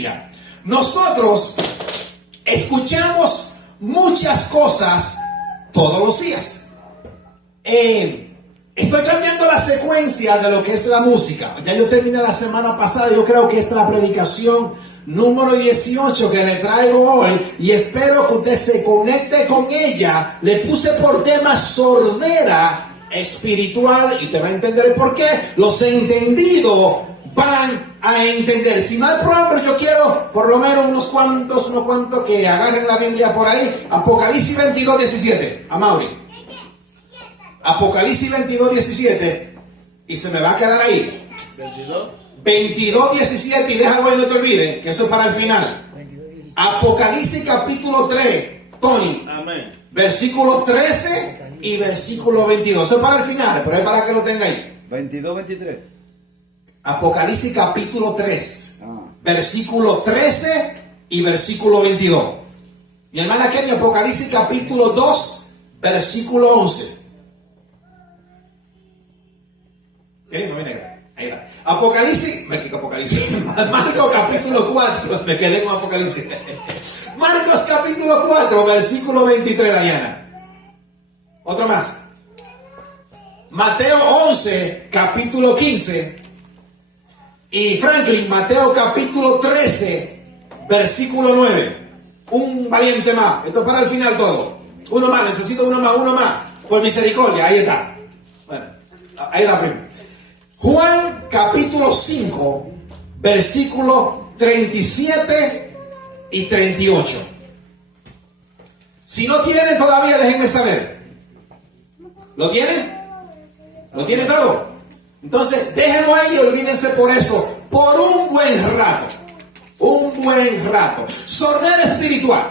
iglesia, nosotros escuchamos muchas cosas todos los días. Estoy cambiando la secuencia de lo que es la música. Ya yo terminé la semana pasada. Yo creo que esta es la predicación número 18 que le traigo hoy, y espero que usted se conecte con ella. Le puse por tema sordera espiritual, y te va a entender el por qué. Los entendidos van a entender. Si no hay problema, yo quiero por lo menos unos cuantos que agarren la Biblia por ahí. Apocalipsis 22, 17. A Mauri. Apocalipsis 22, 17. Y se me va a quedar ahí. 22, 17. Y déjalo ahí, no te olvides, que eso es para el final. Apocalipsis capítulo 3. Tony. Amén. Versículo 13 y versículo 22. Eso es para el final, pero es para que lo tenga ahí. 22, 23. Apocalipsis capítulo 3. Versículo 13 y versículo 22. Mi hermana Kenny, Apocalipsis capítulo 2, versículo 11. No viene, ahí va. Apocalipsis, Marcos capítulo 4, me quedé con Apocalipsis. Marcos capítulo 4, versículo 23, Dayana. Otro más. Mateo 11, capítulo 15. Y Franklin, Mateo capítulo 13, versículo 9. Un valiente más. Esto es para el final todo. Uno más, necesito uno más. Por misericordia, ahí está. Bueno, ahí está primero. Juan capítulo 5, versículos 37 y 38. Si no tienen todavía, déjenme saber. ¿Lo tienen? ¿Lo tienen todo? Entonces, déjenlo ahí y olvídense por eso. Por un buen rato. Un buen rato. Sordera espiritual.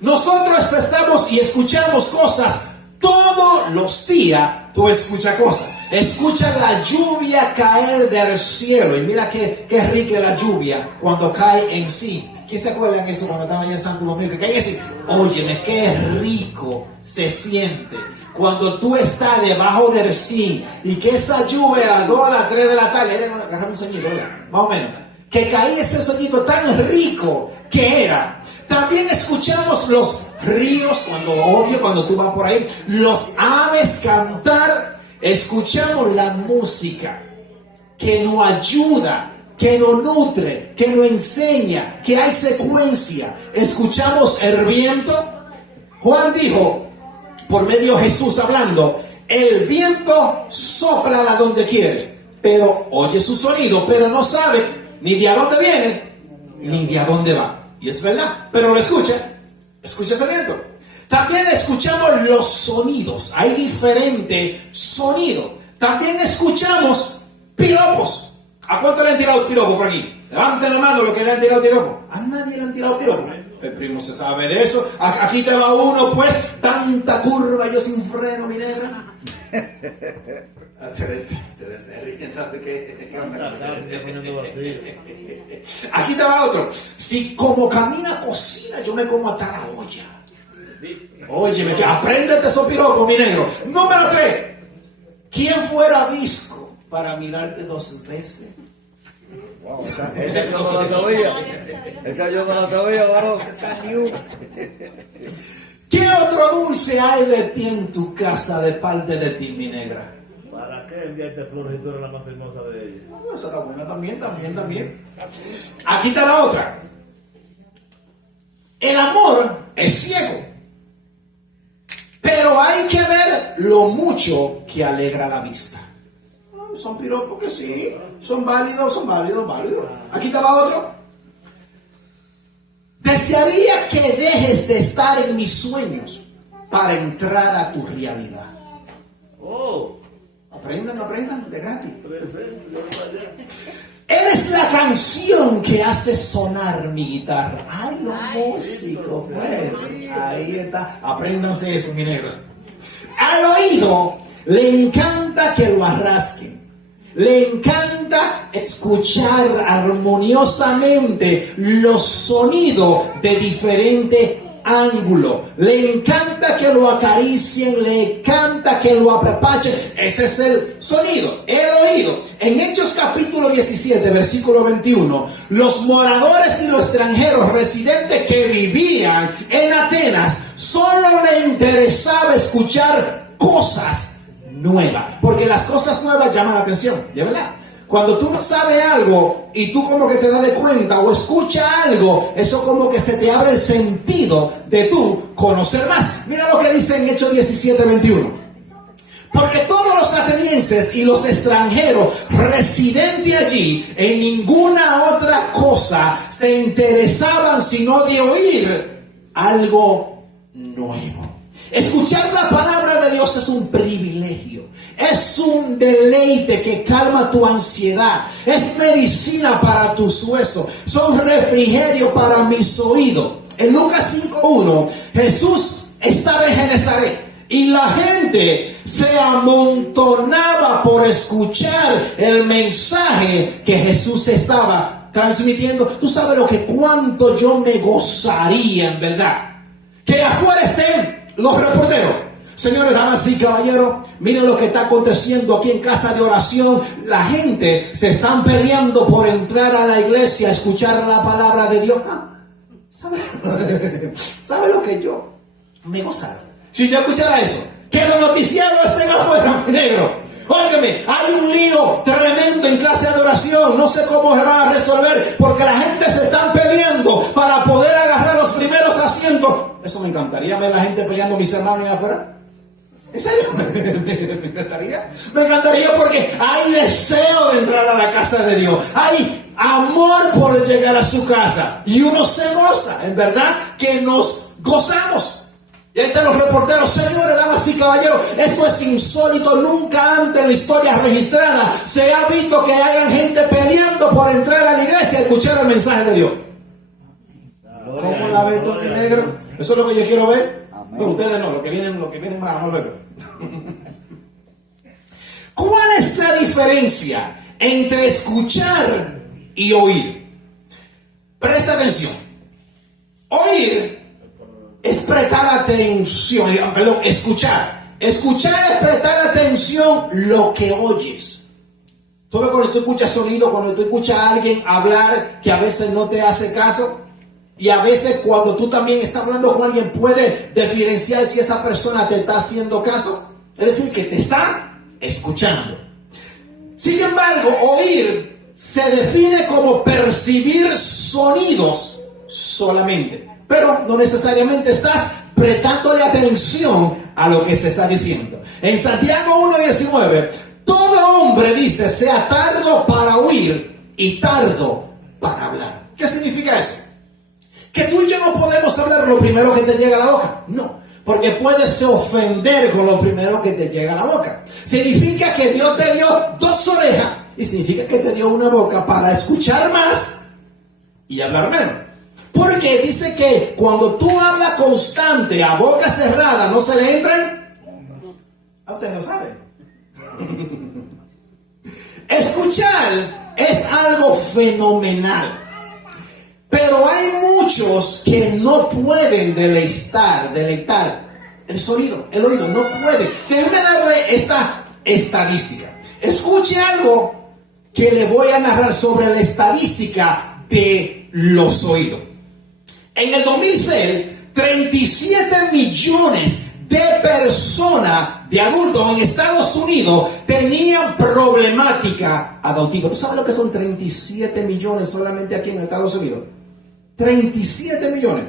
Nosotros estamos y escuchamos cosas todos los días. Tú escuchas cosas. Escucha la lluvia caer del cielo. Y mira qué rica la lluvia cuando cae en sí. ¿Quién se acuerda de eso cuando estaba allá en Santo Domingo? Que cae así. Óyeme, qué rico se siente cuando tú estás debajo del sí. Y que esa lluvia a las 2 a las 3 de la tarde. Agarrame un soñito, ¿verdad? Más o menos. Que caía ese soñito tan rico que era. También escuchamos los ríos, cuando tú vas por ahí. Los aves cantar. Escuchamos la música que nos ayuda, que nos nutre, que nos enseña, que hay secuencia. Escuchamos el viento. Juan dijo, por medio de Jesús hablando, el viento sopla a donde quiere, pero oye su sonido, pero no sabe ni de a dónde viene, ni de a dónde va. Y es verdad, pero lo escucha ese viento. También escuchamos los sonidos. Hay diferentes sonidos. También escuchamos piropos. ¿A cuánto le han tirado piropos por aquí? Levanten la mano los que le han tirado piropos. ¿A nadie le han tirado piropos? El primo se sabe de eso. Aquí te va uno, pues, tanta curva, yo sin freno, mi negra. Aquí te va otro. Si como camina cocina, yo me como hasta la olla. Óyeme, que apréndete esos piropos, mi negro. Número 3. ¿Quién fuera visco para mirarte 2 veces? Wow, esa yo no la sabía. Esa yo no la sabía, varón. ¿Qué otro dulce hay de ti en tu casa de parte de ti, mi negra? ¿Para qué enviarte flores si tú eres la más hermosa de ellas? No, esa está buena también. Aquí está la otra. El amor es ciego, pero hay que ver lo mucho que alegra la vista. Son piropos que sí, son válidos. Aquí estaba otro. Desearía que dejes de estar en mis sueños para entrar a tu realidad. Aprendan, de gratis. Eres la canción que hace sonar mi guitarra. Ay, los músicos, pues. Ahí está. Apréndanse eso, mi negros. Al oído le encanta que lo arrastren. Le encanta escuchar armoniosamente los sonidos de diferentes ángulo. Le encanta que lo acaricien, le encanta que lo apapachen. Ese es el sonido, el oído. En Hechos capítulo 17, versículo 21, los moradores y los extranjeros residentes que vivían en Atenas solo le interesaba escuchar cosas nuevas, porque las cosas nuevas llaman la atención, ¿ya verdad? Cuando tú no sabes algo y tú como que te das de cuenta o escuchas algo, eso como que se te abre el sentido de tú conocer más. Mira lo que dice en Hechos 17, 21. Porque todos los atenienses y los extranjeros residentes allí en ninguna otra cosa se interesaban sino de oír algo nuevo. Escuchar la palabra de Dios es un privilegio, es un deleite que calma tu ansiedad, es medicina para tus huesos, son refrigerio para mis oídos. En Lucas 5:1, Jesús estaba en Genezaret y la gente se amontonaba por escuchar el mensaje que Jesús estaba transmitiendo. Tú sabes lo que cuánto yo me gozaría, en verdad, que afuera estén los reporteros. Señores, damas y caballeros, miren lo que está aconteciendo aquí en casa de oración. La gente se están peleando por entrar a la iglesia a escuchar la palabra de Dios. ¿Sabe lo que yo me gozara? Si yo escuchara eso, que los noticiarios estén afuera, mi negro. Óigame, hay un lío tremendo en casa de oración. No sé cómo se va a resolver porque la gente se están peleando para poder agarrar los primeros asientos. Eso me encantaría ver la gente peleando, mis hermanos allá afuera. ¿En serio? Me encantaría. Me encantaría porque hay deseo de entrar a la casa de Dios. Hay amor por llegar a su casa. Y uno se goza. En verdad que nos gozamos. Y ahí están los reporteros. Señores, damas y caballeros, esto es insólito. Nunca antes en la historia registrada se ha visto que haya gente peleando por entrar a la iglesia y escuchar el mensaje de Dios. ¿Cómo la ves tú, mi negro? Eso es lo que yo quiero ver. Pero ustedes no, lo que vienen más luego. ¿Cuál es la diferencia entre escuchar y oír? Presta atención. Oír es prestar atención, perdón, escuchar. Escuchar es prestar atención lo que oyes. Tú ves cuando tú escuchas sonido, cuando tú escuchas a alguien hablar que a veces no te hace caso. Y a veces cuando tú también estás hablando con alguien, puedes diferenciar si esa persona te está haciendo caso. Es decir, que te está escuchando. Sin embargo, oír se define como percibir sonidos solamente. Pero no necesariamente estás prestándole atención a lo que se está diciendo. En Santiago 1:19, todo hombre dice, sea tardo para oír y tardo para hablar. ¿Qué significa eso? Que tú y yo no podemos hablar lo primero que te llega a la boca. No, porque puedes ofender con lo primero que te llega a la boca. Significa que Dios te dio dos orejas y significa que te dio una boca para escuchar más y hablar menos. Porque dice que cuando tú hablas constante a boca cerrada, ¿no se le entran? A ustedes lo saben. Escuchar es algo fenomenal. Pero hay muchos que no pueden deleitar el oído, no pueden. Déjenme darle esta estadística. Escuche algo que le voy a narrar sobre la estadística de los oídos. En el 2006, 37 millones de personas, de adultos en Estados Unidos, tenían problemática auditiva. ¿Tú sabes lo que son 37 millones solamente aquí en Estados Unidos? 37 millones.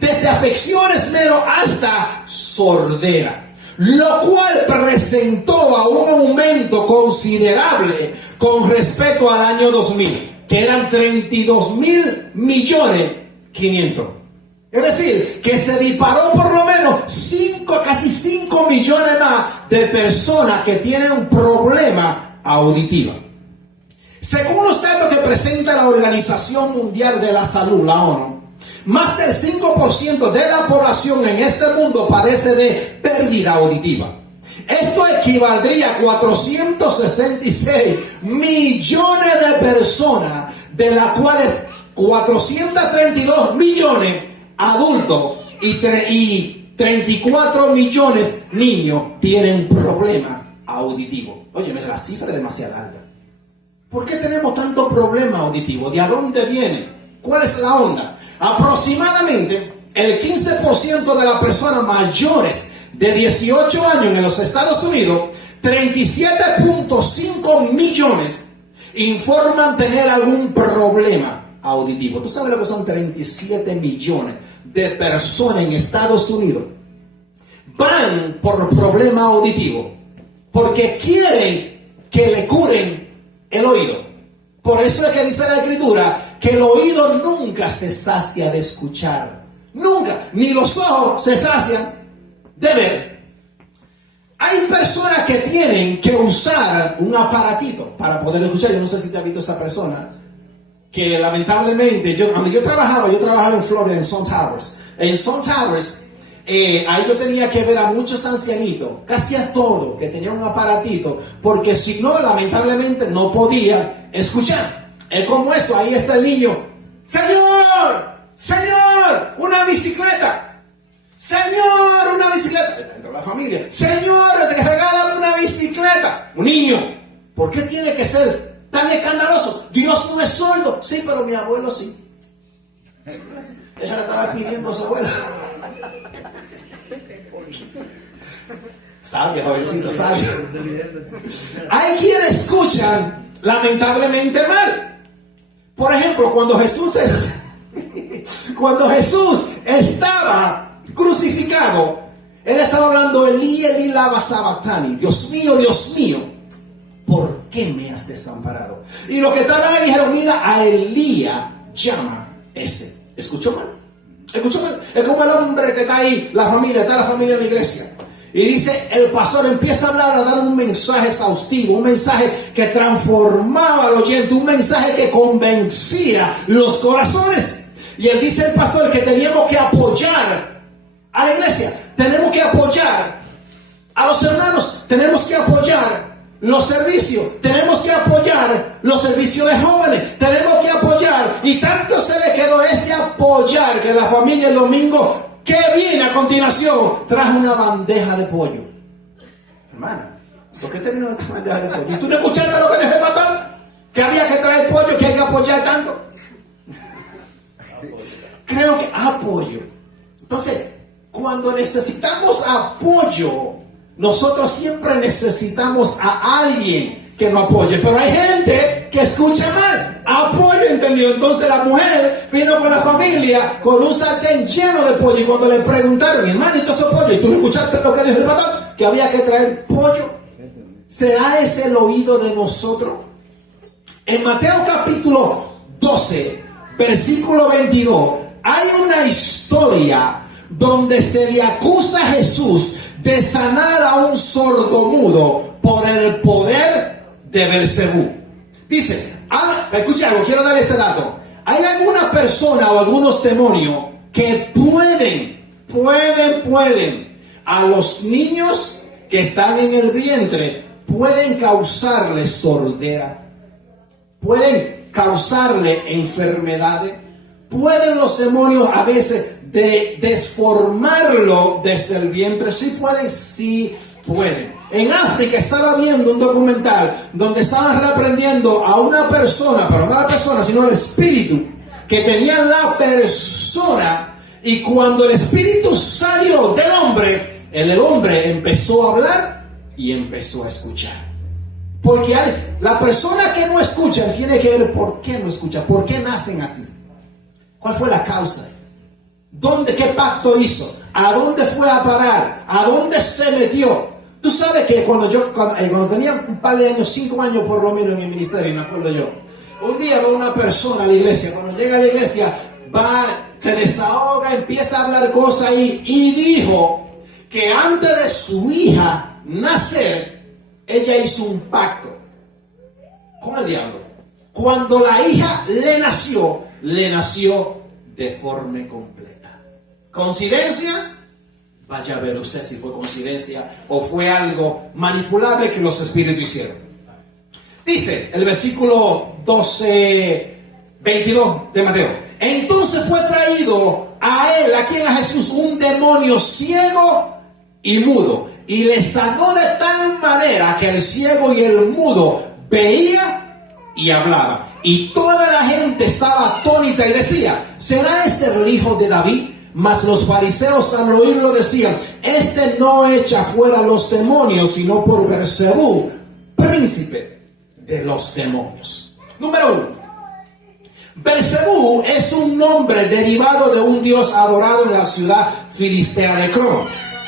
Desde afecciones mero hasta sordera. Lo cual presentó a un aumento considerable con respecto al año 2000, que eran 32.500.000. Es decir, que se disparó por lo menos casi 5 millones más de personas que tienen un problema auditivo. Según los datos que presenta la Organización Mundial de la Salud, la ONU, más del 5% de la población en este mundo padece de pérdida auditiva. Esto equivaldría a 466 millones de personas, de las cuales 432 millones adultos y 34 millones niños tienen problema auditivo. Oye, la cifra es demasiado alta. ¿Por qué tenemos tanto problema auditivo? ¿De dónde viene? ¿Cuál es la onda? Aproximadamente el 15% de las personas mayores de 18 años en los Estados Unidos, 37.5 millones informan tener algún problema auditivo. ¿Tú sabes lo que son 37 millones de personas en Estados Unidos? Van por problema auditivo porque quieren que le curen el oído. Por eso es que dice la Escritura que el oído nunca se sacia de escuchar. Nunca. Ni los ojos se sacian de ver. Hay personas que tienen que usar un aparatito para poder escuchar. Yo no sé si te has visto esa persona que lamentablemente, cuando yo trabajaba en Florida, en Sun Towers. En Sun Towers, ahí yo tenía que ver a muchos ancianitos, casi a todos, que tenían un aparatito, porque si no, lamentablemente no podía escuchar. Es como esto, ahí está el niño. Señor, una bicicleta. Señor, una bicicleta. Dentro de la familia. Señor, te regálame una bicicleta. Un niño. ¿Por qué tiene que ser tan escandaloso? Dios no es sordo. Sí, pero mi abuelo sí. Ella le estaba pidiendo a su abuela. Sabia, jovencito, sabia. Hay quienes escuchan lamentablemente mal. Por ejemplo, cuando Jesús estaba crucificado, él estaba hablando: Elí, Elí, lama sabactani. Dios mío, ¿por qué me has desamparado? Y los que estaban ahí dijeron: mira, a Elías llama este. ¿Escuchó mal? Es como el hombre que está ahí, está la familia en la iglesia. Y dice, el pastor empieza a hablar, a dar un mensaje exhaustivo, un mensaje que transformaba al oyente, un mensaje que convencía los corazones. Y él dice, el pastor, que teníamos que apoyar a la iglesia, tenemos que apoyar a los hermanos, tenemos que apoyar los servicios, tenemos que apoyar los servicios de jóvenes, tenemos que apoyar. Y tanto se le quedó ese apoyar que la familia el domingo que viene a continuación trajo una bandeja de pollo. Hermana, ¿por qué terminó esta bandeja de pollo? ¿Y tú no escuchaste lo que dejé matar? Que había que traer pollo, que hay que apoyar tanto. Creo que apoyo. Entonces, cuando necesitamos apoyo, nosotros siempre necesitamos a alguien que nos apoye. Pero hay gente que escucha mal. Apoyo, ¿entendido? Entonces la mujer vino con la familia con un sartén lleno de pollo. Y cuando le preguntaron, hermanito, ese pollo, ¿y tú no escuchaste lo que dijo el pastor? Que había que traer pollo. ¿Será ese el oído de nosotros? En Mateo capítulo 12, versículo 22, hay una historia donde se le acusa a Jesús de sanar a un sordomudo por el poder de Belcebú. Dice, escucha algo, quiero darle este dato. Hay alguna persona o algunos demonios que pueden a los niños que están en el vientre, pueden causarle sordera, pueden causarle enfermedades, pueden los demonios a veces desformarlo desde el vientre. Sí pueden. En África estaba viendo un documental donde estaban reprendiendo a una persona, pero no a la persona, sino al espíritu que tenía la persona, y cuando el espíritu salió del hombre, el hombre empezó a hablar y empezó a escuchar. Porque la persona que no escucha tiene que ver por qué no escucha, por qué nacen así, cuál fue la causa, qué pacto hizo, a dónde fue a parar, a dónde se metió. Tú sabes que cuando tenía un par de años, 5 años por lo menos en mi ministerio, me acuerdo yo, un día va una persona a la iglesia. Cuando llega a la iglesia, se desahoga, empieza a hablar cosas ahí, y dijo que antes de su hija nacer, ella hizo un pacto con el diablo. Cuando la hija le nació deforme completa. ¿Coincidencia? Vaya a ver usted si fue coincidencia o fue algo manipulable que los espíritus hicieron. Dice el versículo 12, 22 de Mateo. Entonces fue traído ¿a quién? A Jesús, un demonio ciego y mudo. Y le sanó de tal manera que el ciego y el mudo veía y hablaba. Y toda la gente estaba atónita y decía, ¿será este el hijo de David? Mas los fariseos al oírlo decían, este no echa fuera los demonios, sino por Beelzebú, príncipe de los demonios. Número 1. Beelzebú es un nombre derivado de un dios adorado en la ciudad filistea de Crom,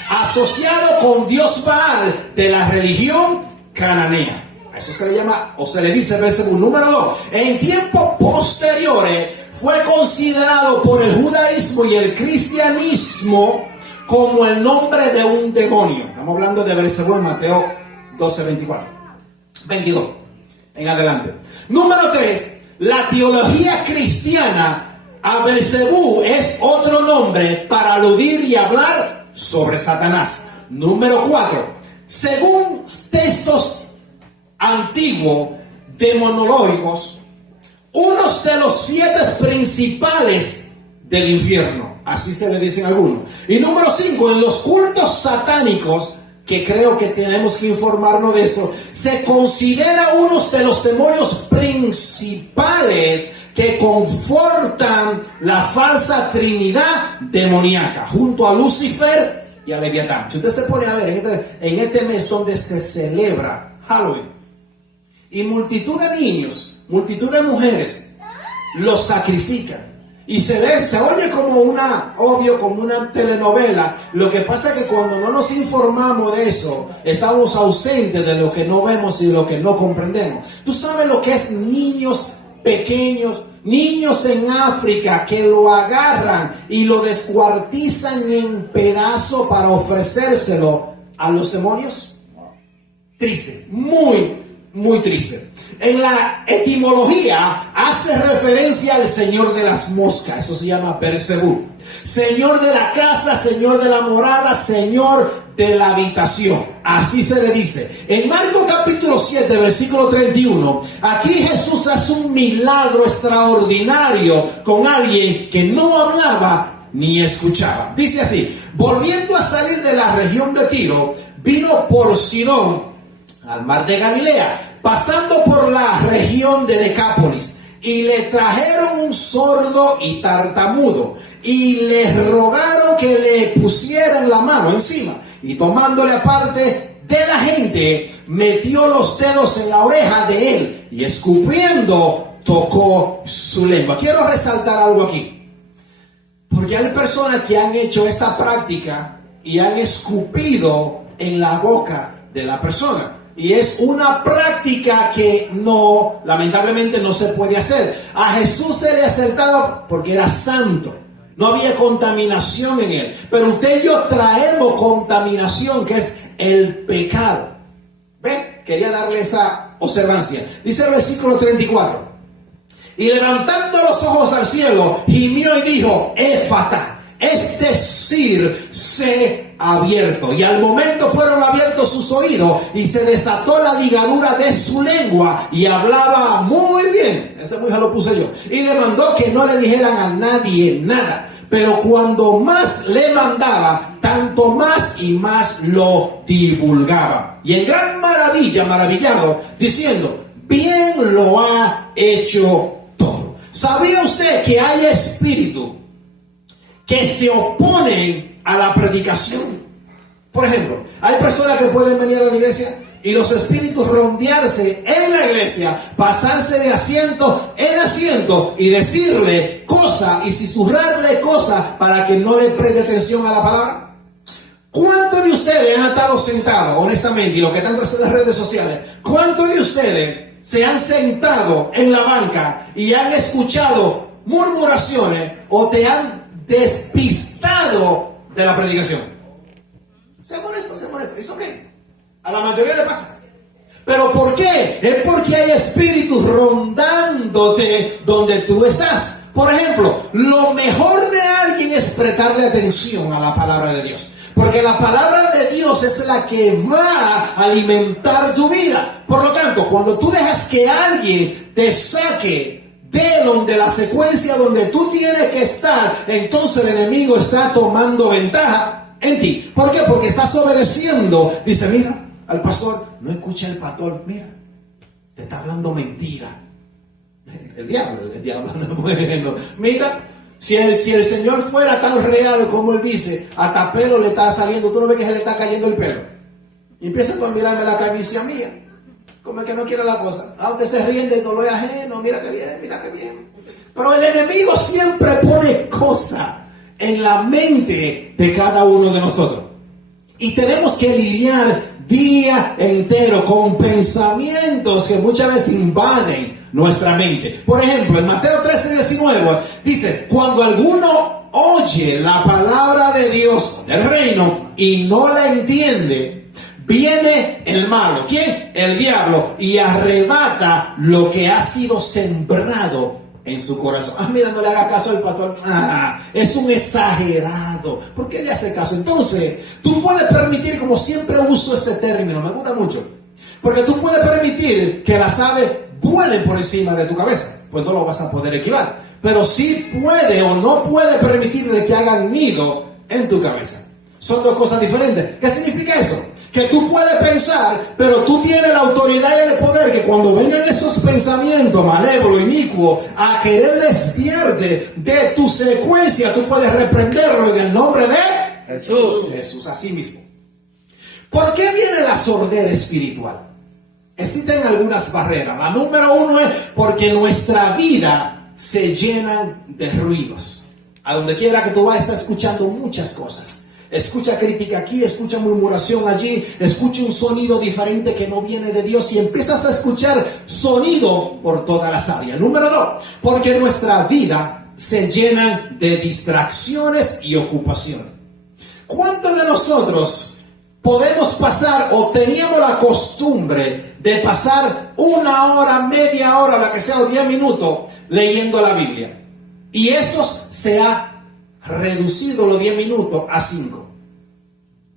asociado con Dios Baal de la religión cananea. A eso se le llama o se le dice Beelzebú. Número 2. En tiempos posteriores fue considerado por el judaísmo y el cristianismo como el nombre de un demonio. Estamos hablando de Beelzebú en Mateo 22 en adelante. Número 3. La teología cristiana a Beelzebú es otro nombre para aludir y hablar sobre Satanás. Número 4. Según textos antiguos demonológicos, unos de los 7 principales del infierno, así se le dicen algunos. Y número 5, en los cultos satánicos, que creo que tenemos que informarnos de eso, se considera unos de los demonios principales que confortan la falsa trinidad demoníaca, junto a Lucifer y a Leviatán. Si usted se pone a ver en este mes donde se celebra Halloween, y multitud de niños, multitud de mujeres los sacrifican, y se oye como como una telenovela. Lo que pasa es que cuando no nos informamos de eso, estamos ausentes de lo que no vemos y lo que no comprendemos. Tú sabes lo que es niños pequeños, niños en África que lo agarran y lo descuartizan en pedazos para ofrecérselo a los demonios. Triste, muy, muy triste. En la etimología hace referencia al señor de las moscas. Eso se llama Beelzebú. Señor de la casa, señor de la morada, señor de la habitación. Así se le dice. En Marcos capítulo 7, versículo 31, aquí Jesús hace un milagro extraordinario con alguien que no hablaba ni escuchaba. Dice así: volviendo a salir de la región de Tiro, vino por Sidón al mar de Galilea, pasando por la región de Decápolis, y le trajeron un sordo y tartamudo, y le rogaron que le pusieran la mano encima, y tomándole aparte de la gente, metió los dedos en la oreja de él, y escupiendo, tocó su lengua. Quiero resaltar algo aquí, porque hay personas que han hecho esta práctica y han escupido en la boca de la persona. Y es una práctica que lamentablemente no se puede hacer. A Jesús se le acertaba porque era santo. No había contaminación en él. Pero usted y yo traemos contaminación, que es el pecado. ¿Ve? Quería darle esa observancia. Dice el versículo 34. Y levantando los ojos al cielo, gimió y dijo: Éfata, es decir, sé abierto. Y al momento fueron abiertos sus oídos y se desató la ligadura de su lengua y hablaba muy bien. Ese muy lo puse yo. Y le mandó que no le dijeran a nadie nada. Pero cuando más le mandaba, tanto más y más lo divulgaba. Y en gran maravillado, diciendo: bien lo ha hecho todo. ¿Sabía usted que hay espíritus que se oponen a la predicación? Por ejemplo, hay personas que pueden venir a la iglesia y los espíritus rondearse en la iglesia, pasarse de asiento en asiento y decirle cosas y susurrarle cosas para que no le preste atención a la palabra. ¿Cuántos de ustedes han estado sentados, honestamente, y los que están en las redes sociales, cuántos de ustedes se han sentado en la banca y han escuchado murmuraciones o te han despistado de la predicación? Sea honesto. Es ok. A la mayoría le pasa. ¿Pero por qué? Es porque hay espíritus rondándote donde tú estás. Por ejemplo, lo mejor de alguien es prestarle atención a la palabra de Dios. Porque la palabra de Dios es la que va a alimentar tu vida. Por lo tanto, cuando tú dejas que alguien te saque donde la secuencia donde tú tienes que estar, entonces el enemigo está tomando ventaja en ti. ¿Por qué? Porque estás obedeciendo. Dice, mira, al pastor, no escucha el pastor, mira, te está hablando mentira. El diablo no es bueno. Mira, si el Señor fuera tan real como Él dice, hasta pelo le está saliendo, tú no ves que se le está cayendo el pelo. Y empieza a mirarme la camisa mía, como el que no quiere la cosa. Ah, usted se ríe del dolor ajeno, mira que bien, mira que bien. Pero el enemigo siempre pone cosas en la mente de cada uno de nosotros. Y tenemos que lidiar día entero con pensamientos que muchas veces invaden nuestra mente. Por ejemplo, en Mateo 13:19 dice, cuando alguno oye la palabra de Dios del reino y no la entiende, viene el malo. ¿Quién? El diablo, y arrebata lo que ha sido sembrado en su corazón. Ah, mira, no le haga caso al pastor. Ah, es un exagerado. ¿Por qué le hace caso? Entonces, tú puedes permitir, como siempre uso este término, me gusta mucho, porque tú puedes permitir que las aves vuelen por encima de tu cabeza. Pues no lo vas a poder esquivar. Pero sí puede o no puede permitir de que hagan nido en tu cabeza. Son dos cosas diferentes. ¿Qué significa eso? Que tú puedes pensar, pero tú tienes la autoridad y el poder que cuando vengan esos pensamientos malévolos, inicuos, a querer desviarte de tu secuencia, tú puedes reprenderlo en el nombre de Jesús. Jesús, así mismo. ¿Por qué viene la sordera espiritual? Existen algunas barreras. La número uno es porque nuestra vida se llena de ruidos. A donde quiera que tú vayas, estás escuchando muchas cosas. Escucha crítica aquí, escucha murmuración allí, escucha un sonido diferente que no viene de Dios y empiezas a escuchar sonido por todas las áreas. Número dos, porque nuestra vida se llena de distracciones y ocupación. ¿Cuántos de nosotros podemos pasar o teníamos la costumbre de pasar 1 hora, media hora, la que sea, o 10 minutos leyendo la Biblia? Y eso se ha reducido los 10 minutos a 5.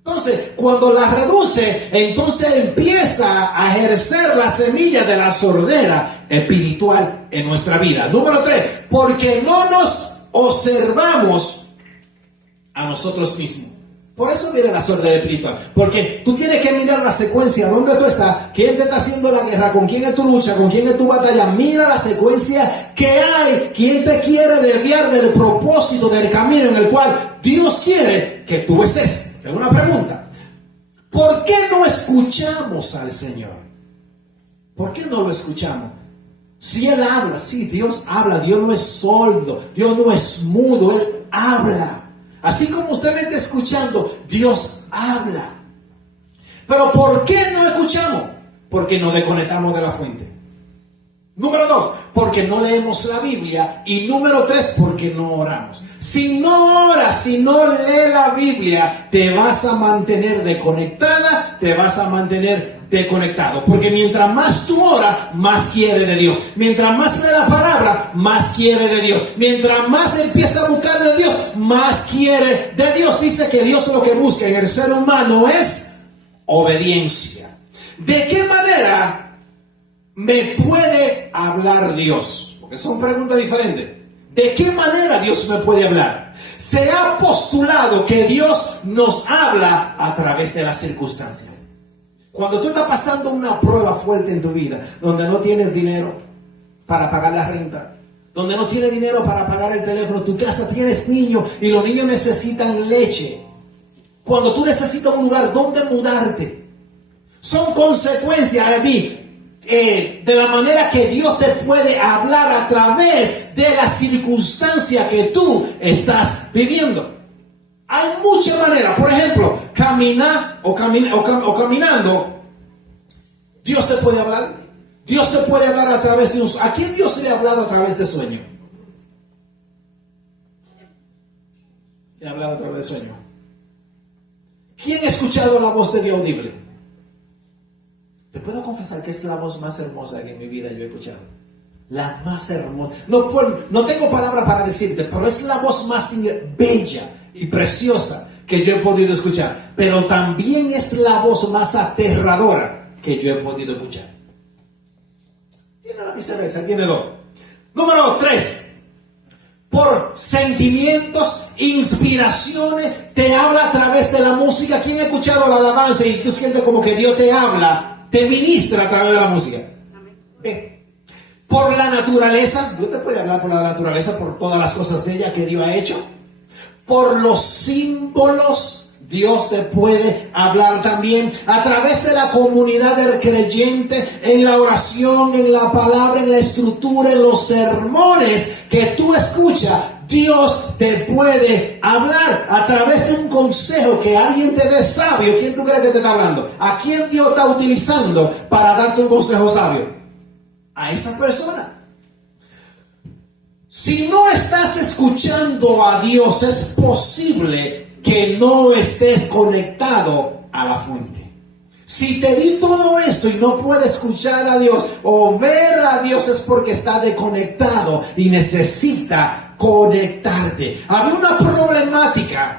Entonces, cuando la reduce, entonces empieza a ejercer la semilla de la sordera espiritual en nuestra vida. Número 3, porque no nos observamos a nosotros mismos. Por eso viene la sordera espiritual. Porque tú tienes que mirar la secuencia, dónde tú estás, quién te está haciendo la guerra, con quién es tu lucha, con quién es tu batalla. Mira la secuencia que hay, quién te quiere desviar del propósito, del camino en el cual Dios quiere que tú estés. Tengo una pregunta. ¿Por qué no escuchamos al Señor? ¿Por qué no lo escuchamos? Si Él habla, sí, Dios habla. Dios no es sordo, Dios no es mudo, Él habla. Así como usted me está escuchando, Dios habla. Pero ¿por qué no escuchamos? Porque nos desconectamos de la fuente. Número 2, porque no leemos la Biblia. Y número 3, porque no oramos. Si no oras, si no lees la Biblia, te vas a mantener desconectada, te vas a mantener desconectado. Porque mientras más tú oras, más quiere de Dios. Mientras más lee la palabra, más quiere de Dios. Mientras más empieza a buscar de Dios, más quiere de Dios. Dice que Dios lo que busca en el ser humano es obediencia. ¿De qué manera me puede hablar Dios? Porque son preguntas diferentes. ¿De qué manera Dios me puede hablar? Se ha postulado que Dios nos habla a través de las circunstancias. Cuando tú estás pasando una prueba fuerte en tu vida, donde no tienes dinero para pagar la renta, donde no tienes dinero para pagar el teléfono, tu casa tienes niños y los niños necesitan leche. Cuando tú necesitas un lugar donde mudarte, son consecuencias de la manera que Dios te puede hablar a través de la circunstancia que tú estás viviendo. Hay muchas maneras. Por ejemplo, caminando, Dios te puede hablar. Dios te puede hablar a través de un sueño. ¿A quién Dios le ha hablado a través de sueño? Le ha hablado a través de sueño. ¿Quién ha escuchado la voz de Dios audible? Te puedo confesar que es la voz más hermosa que en mi vida yo he escuchado. La más hermosa. No tengo palabra para decirte, pero es la voz más bella y preciosa que yo he podido escuchar. Pero también es la voz más aterradora que yo he podido escuchar. Tiene la viceversa, tiene dos. Número 3. Por sentimientos, inspiraciones, te habla a través de la música. ¿Quién ha escuchado la alabanza y tú sientes como que Dios te habla, te ministra a través de la música? Bien. Por la naturaleza, Dios te puede hablar por la naturaleza, por todas las cosas bellas que Dios ha hecho. Por los símbolos, Dios te puede hablar también a través de la comunidad del creyente, en la oración, en la palabra, en la estructura, en los sermones que tú escuchas. Dios te puede hablar a través de un consejo que alguien te dé sabio. ¿Quién tú crees que te está hablando? ¿A quién Dios está utilizando para darte un consejo sabio? A esa persona. Si no estás escuchando a Dios, es posible que no estés conectado a la fuente. Si te di todo esto y no puedes escuchar a Dios o ver a Dios, es porque está desconectado y necesita conectarte. Había una problemática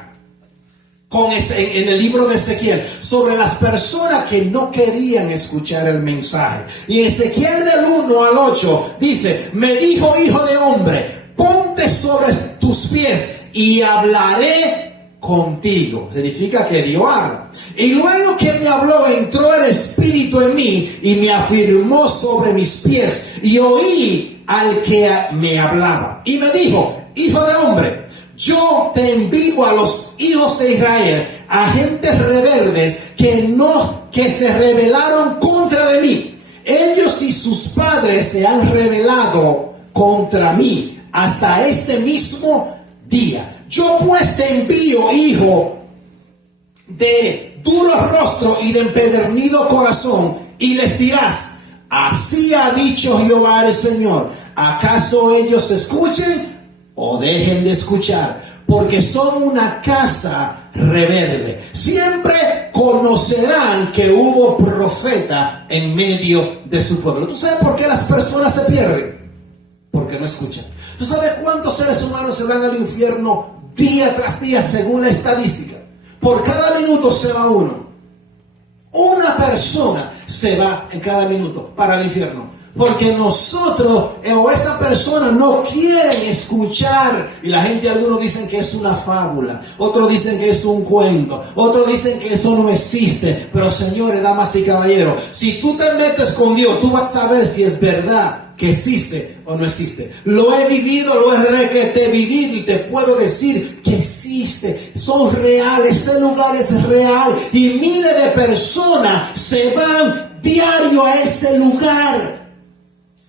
en el libro de Ezequiel sobre las personas que no querían escuchar el mensaje. Y Ezequiel del 1 al 8 dice: me dijo, hijo de hombre, ponte sobre tus pies y hablaré contigo. Significa que Dios habla. Y luego que me habló, entró el Espíritu en mí y me afirmó sobre mis pies. Y oí al que me hablaba. Y me dijo: hijo de hombre, yo te envío a los hijos de Israel, a gentes rebeldes que se rebelaron contra de mí. Ellos y sus padres se han rebelado contra mí hasta este mismo día. Yo pues te envío, hijo de duro rostro y de empedernido corazón, y les dirás: así ha dicho Jehová el Señor. ¿Acaso ellos escuchen o dejen de escuchar? Porque son una casa rebelde. Siempre conocerán que hubo profeta en medio de su pueblo. ¿Tú sabes por qué las personas se pierden? Porque no escuchan. ¿Tú sabes cuántos seres humanos se van al infierno día tras día según la estadística? Por cada minuto se va uno. Una persona se va en cada minuto para el infierno. Porque nosotros o esa persona no quieren escuchar. Y la gente, algunos dicen que es una fábula, otros dicen que es un cuento, otros dicen que eso no existe. Pero señores, damas y caballeros, si tú te metes con Dios, tú vas a saber si es verdad que existe o no existe. Lo he vivido, lo he vivido y te puedo decir que existe. Son reales, ese lugar es real. Y miles de personas se van diario a ese lugar.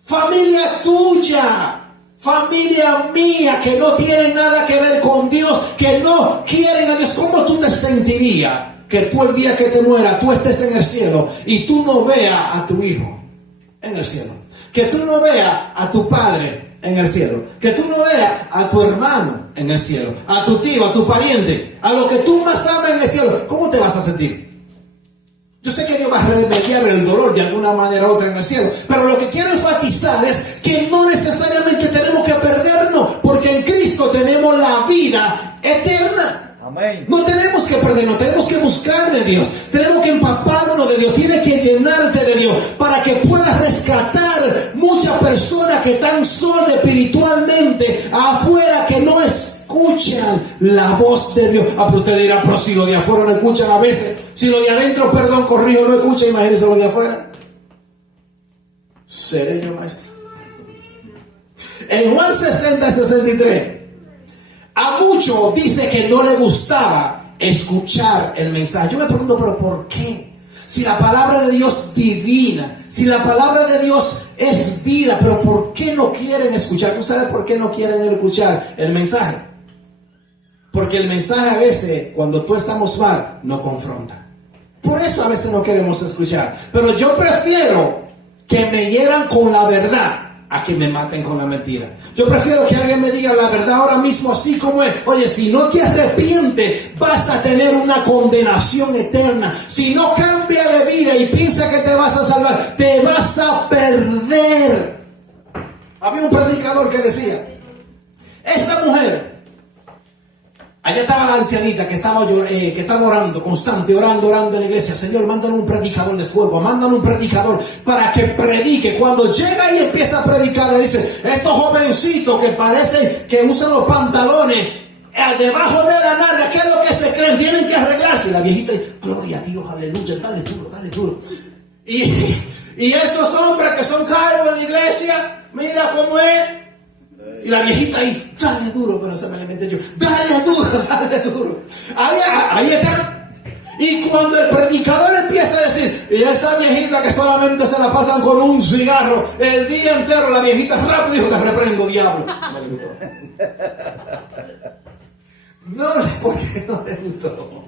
Familia tuya, familia mía, que no tienen nada que ver con Dios, que no quieren a Dios. ¿Cómo tú te sentirías que tú el día que te mueras, tú estés en el cielo y tú no veas a tu hijo en el cielo? Que tú no veas a tu padre en el cielo. Que tú no veas a tu hermano en el cielo, a tu tío, a tu pariente, a lo que tú más amas en el cielo. ¿Cómo te vas a sentir? Yo sé que Dios va a remediar el dolor de alguna manera u otra en el cielo, pero lo que quiero enfatizar es que no necesariamente tenemos que perdernos, porque en Cristo tenemos la vida eterna. Amén. No tenemos que perdernos, tenemos que buscar de Dios, tenemos que empaparnos de Dios, tienes que llenarte de Dios para que puedas rescatar muchas personas que están solas espiritualmente afuera, que no escuchan la voz de Dios. Pero usted dirá: pero si los de afuera no escuchan a veces. Si lo de adentro, perdón, corrijo, no escucha, imagínense lo de afuera. ¿Seré yo, maestro? En Juan 60:63, a muchos dice que no le gustaba escuchar el mensaje. Yo me pregunto, ¿pero por qué? Si la palabra de Dios es divina, si la palabra de Dios es vida, ¿pero por qué no quieren escuchar? ¿Tú sabes por qué no quieren escuchar el mensaje? Porque el mensaje a veces, cuando tú estamos mal, nos confronta. Por eso a veces no queremos escuchar. Pero yo prefiero que me hieran con la verdad a que me maten con la mentira. Yo prefiero que alguien me diga la verdad ahora mismo así como es. Oye, si no te arrepientes, vas a tener una condenación eterna. Si no cambias de vida y piensas que te vas a salvar, te vas a perder. Había un predicador que decía: esta mujer Allá estaba la ancianita que estaba orando, constante, orando en la iglesia. Señor, mándale un predicador de fuego, mándale un predicador para que predique. Cuando llega y empieza a predicar, le dice, estos jovencitos que parecen que usan los pantalones debajo de la nalga, ¿qué es lo que se creen? Tienen que arreglarse. Y la viejita, gloria a Dios, aleluya, dale duro. Y esos hombres que son cargos en la iglesia, mira cómo es. Y la viejita ahí, dale duro, pero se me le mete yo, dale duro. Ahí está. Y cuando el predicador empieza a decir, y esa viejita que solamente se la pasan con un cigarro el día entero, la viejita rápido dijo, te reprendo, diablo. No, ¿por qué no le gustó?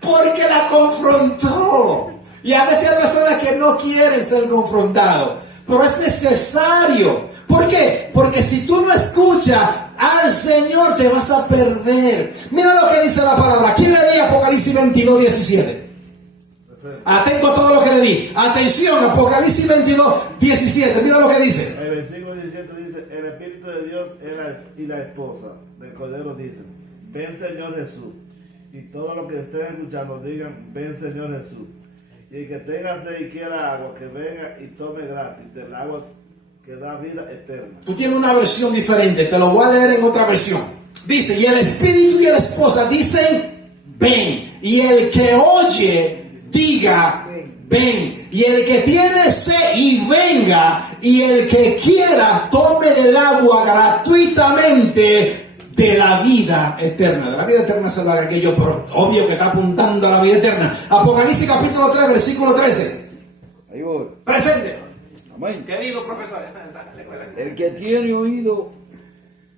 Porque la confrontó. Y a veces hay personas que no quieren ser confrontados, pero es necesario. ¿Por qué? Porque si tú no escuchas al Señor te vas a perder. Mira lo que dice la palabra. ¿Quién le di Apocalipsis 22, 17? Atento a todo lo que le di. Atención, Apocalipsis 22, 17. Mira lo que dice. El versículo 17 dice, el Espíritu de Dios y la esposa del Cordero dicen, ven Señor Jesús. Y todos los que estén escuchando digan, ven Señor Jesús. Y el que tenga sed y quiera agua, que venga y tome gratis del agua que da vida eterna. Tú tienes una versión diferente, te lo voy a leer en otra versión. Dice, y el Espíritu y la esposa dicen, ven. Y el que oye, diga, ven. Y el que tiene sed y venga. Y el que quiera, tome del agua gratuitamente de la vida eterna. De la vida eterna se va aquello, pero obvio que está apuntando a la vida eterna. Apocalipsis capítulo 3, versículo 13. Ahí voy. Presente. Amén. Querido profesor. El que tiene oído,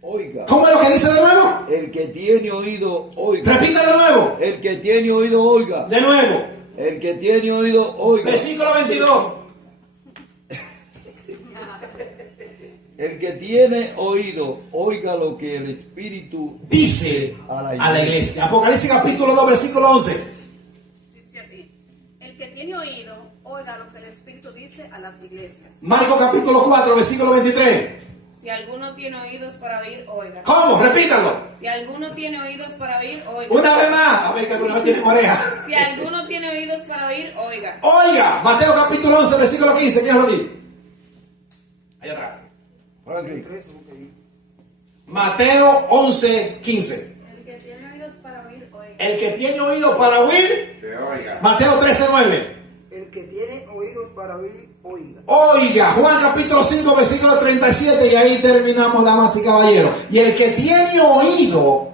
oiga. ¿Cómo es lo que dice de nuevo? El que tiene oído, oiga. Repita de nuevo. El que tiene oído, oiga. De nuevo. El que tiene oído, oiga. Versículo 22. El que tiene oído, oiga lo que el Espíritu dice a la iglesia. Apocalipsis capítulo 2, versículo 11. Dice así: el que tiene oído, oiga lo que el Espíritu dice a las iglesias. Marcos capítulo 4, versículo 23. Si alguno tiene oídos para oír, oiga. ¿Cómo? Repítalo. Si alguno tiene oídos para oír, oiga. Una vez más. A ver que alguna vez tiene oreja. Si alguno tiene oídos para oír, oiga. Oiga. Mateo capítulo 11, versículo 15. ¿Quién lo dice? Allá atrás. Mateo 11, 15. El que tiene oídos para oír, oiga. El que tiene oído para oír, Mateo 13, 9. El que tiene oídos para oír, oiga. Oiga, Juan capítulo 5, versículo 37, y ahí terminamos, damas y caballeros. Y el que tiene oído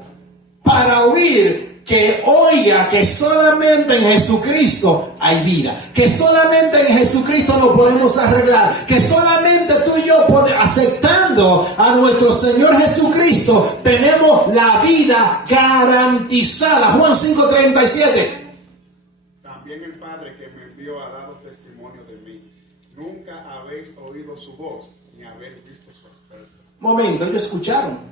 para oír, que oiga que solamente en Jesucristo hay vida, que solamente en Jesucristo nos podemos arreglar, que solamente tú y yo, aceptando a nuestro Señor Jesucristo, tenemos la vida garantizada. Juan 5, 37. También el Padre que me envió ha dado testimonio de mí. Nunca habéis oído su voz, ni habéis visto su aspecto. Momento, ellos escucharon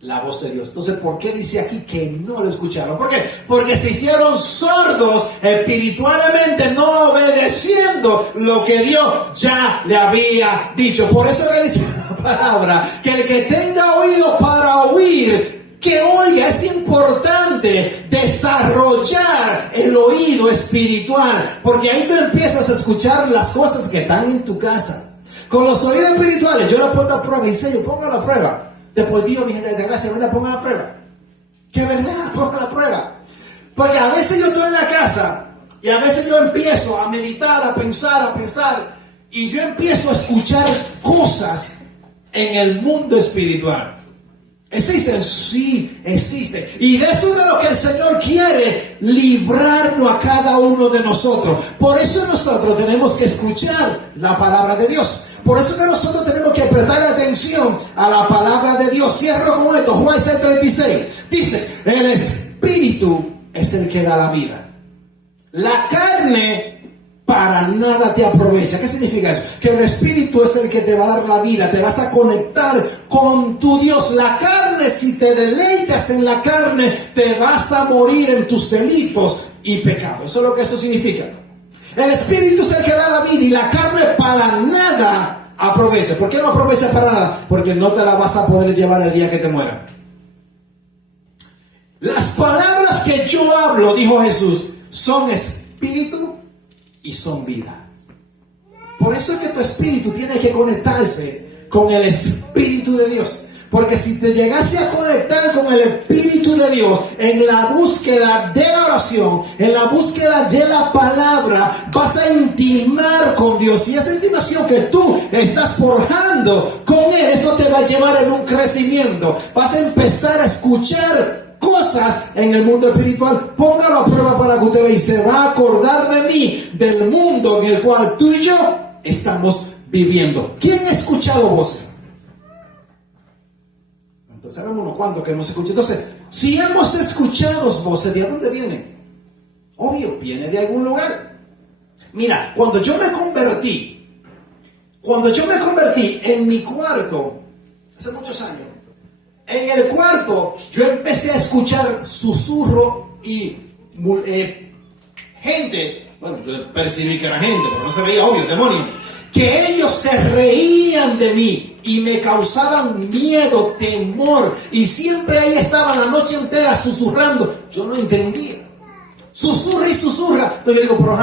la voz de Dios. Entonces, ¿por qué dice aquí que no lo escucharon? ¿Por qué? Porque se hicieron sordos espiritualmente, no obedeciendo lo que Dios ya le había dicho. Por eso que dice la palabra, que el que tenga oído para oír, que oiga. Es importante desarrollar el oído espiritual, porque ahí tú empiezas a escuchar las cosas que están en tu casa. Con los oídos espirituales, yo lo pongo a prueba, en serio, pongo a la prueba. Después Dios, mi gente de gracia, venga, ponga la prueba. Que verdad, ponga la prueba. Porque a veces yo estoy en la casa y a veces yo empiezo a meditar, a pensar, y yo empiezo a escuchar cosas en el mundo espiritual. ¿Existen? Sí, existen. Y de eso es de lo que el Señor quiere librarnos a cada uno de nosotros. Por eso nosotros tenemos que escuchar la palabra de Dios. Por eso que nosotros tenemos que prestar atención a la palabra de Dios. Cierro con esto, Juan 6:36. Dice, el Espíritu es el que da la vida. La carne para nada te aprovecha. ¿Qué significa eso? Que el Espíritu es el que te va a dar la vida. Te vas a conectar con tu Dios. La carne, si te deleitas en la carne, te vas a morir en tus delitos y pecados. Eso es lo que eso significa. El Espíritu es el que da la vida y la carne para nada aprovecha. ¿Por qué no aprovecha para nada? Porque no te la vas a poder llevar el día que te muera. Las palabras que yo hablo, dijo Jesús, son espíritu y son vida. Por eso es que tu espíritu tiene que conectarse con el Espíritu de Dios. Porque si te llegase a conectar con el Espíritu de Dios en la búsqueda de la oración, en la búsqueda de la palabra, vas a intimar con Dios. Y esa intimación que tú estás forjando con Él, eso te va a llevar en un crecimiento. Vas a empezar a escuchar cosas en el mundo espiritual. Póngalo a prueba para que usted vea y se va a acordar de mí, del mundo en el cual tú y yo estamos viviendo. ¿Quién ha escuchado voces? Entonces éramos unos cuantos que hemos escuchado. Entonces, si hemos escuchado voces, ¿de dónde vienen? Obvio, viene de algún lugar. Mira, cuando yo me convertí en mi cuarto, hace muchos años, en el cuarto yo empecé a escuchar susurro y gente, bueno, yo percibí que era gente, pero no se veía, obvio, demonios, que ellos se reían de mí y me causaban miedo, temor, y siempre ahí estaban la noche entera susurrando. Yo no entendía. Susurra y susurra. Entonces yo digo, pero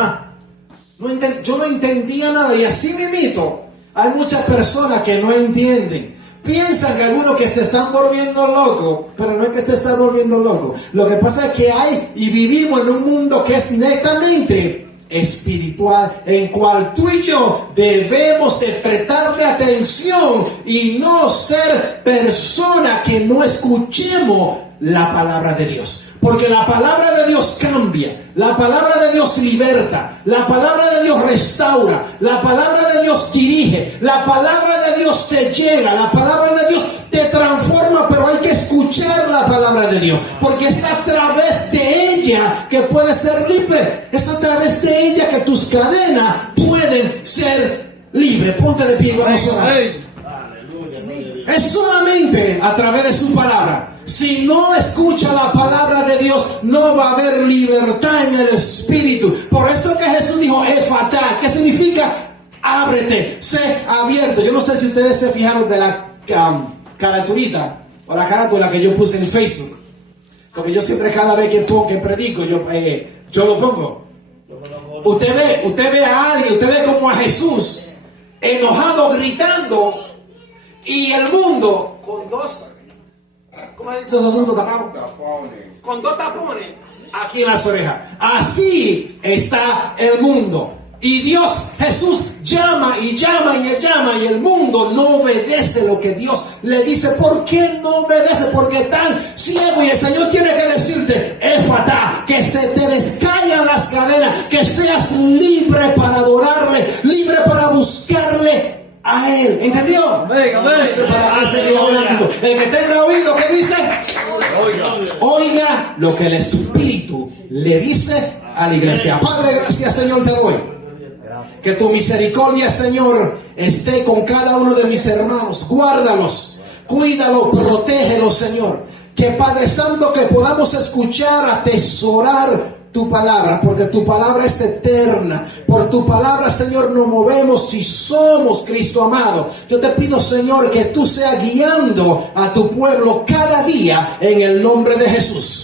yo no entendía nada. Y así mismito, hay muchas personas que no entienden. Piensan que algunos que se están volviendo locos, pero no es que te estás volviendo loco. Lo que pasa es que hay y vivimos en un mundo que es netamente espiritual, en cual tú y yo debemos de prestarle atención y no ser personas que no escuchemos la palabra de Dios. Porque la palabra de Dios cambia, la palabra de Dios liberta, la palabra de Dios restaura, la palabra de Dios dirige, la palabra de Dios te llega, la palabra de Dios te transforma, pero hay que escuchar la palabra de Dios, porque es a través de ella que puedes ser libre, es a través de ella que tus cadenas pueden ser libres. Ponte de pie y vamos a orar. Es solamente a través de su palabra. Si no escucha la palabra de Dios, no va a haber libertad en el espíritu. Por eso que Jesús dijo, Efatá, ¿qué significa? Ábrete, sé abierto. Yo no sé si ustedes se fijaron de la carátula o la carátula que yo puse en Facebook. Porque yo siempre, cada vez que predico, yo lo pongo. Usted ve a alguien, usted ve como a Jesús enojado, gritando, y el mundo con dos, ¿cómo dice esos asuntos tapados? Con dos tapones aquí en las orejas. Así está el mundo. Y Dios, Jesús, llama y llama y llama, y el mundo no obedece lo que Dios le dice. ¿Por qué no obedece? Porque están ciegos, y el Señor tiene que decirte, Efatá, que se te descaigan las cadenas, que seas libre para adorarle, libre para buscarle a Él. ¿Entendió? Venga, venga. Para que seguir hablando. El que tenga oído, ¿qué dice? Oiga lo que el Espíritu le dice a la iglesia. Padre, gracias, Señor, te doy. Que tu misericordia, Señor, esté con cada uno de mis hermanos. Guárdalos, cuídalos, protégelos, Señor. Que Padre Santo, que podamos escuchar, atesorar tu palabra, porque tu palabra es eterna. Por tu palabra, Señor, nos movemos si somos Cristo amado. Yo te pido, Señor, que tú seas guiando a tu pueblo cada día en el nombre de Jesús.